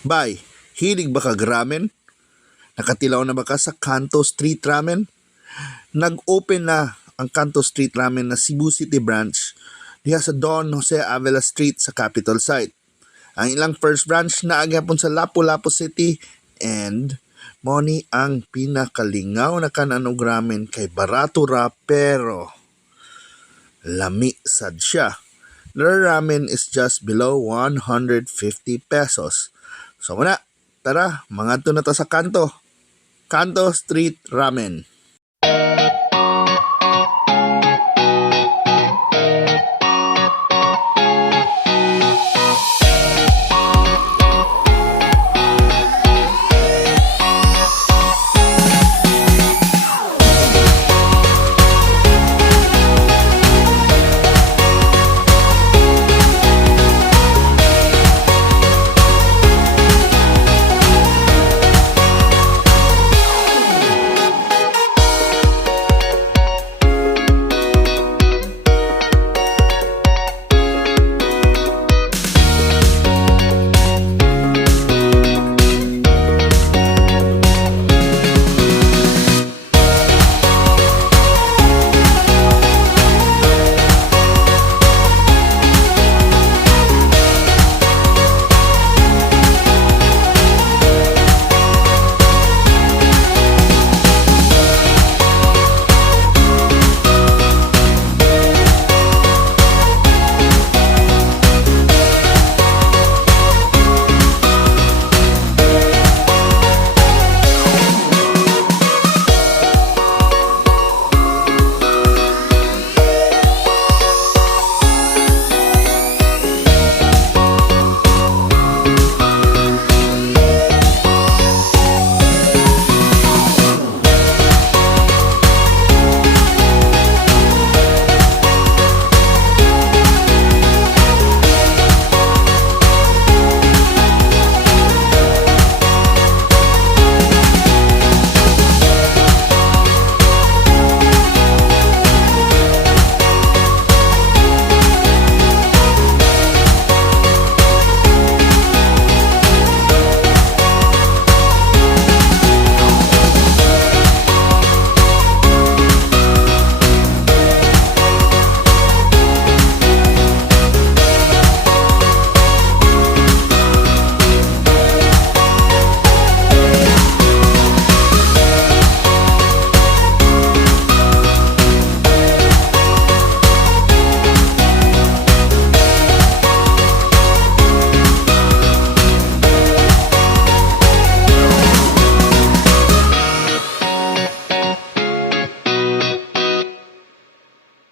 Bay, hilig ba kag ramen? Nakatilaw na ba ka sa Kanto Street Ramen? Nag-open na ang Kanto Street Ramen na Cebu City branch diha sa Don Jose Avila Street sa Capitol Site. Ang ilang first branch na agyapon sa Lapu-Lapu City and money ang pinakalingaw na kananog ramen kay barato ra pero lami sad siya. Their ramen is just below 150 pesos. So muna, tara, mga na ta sa Kanto Street Ramen.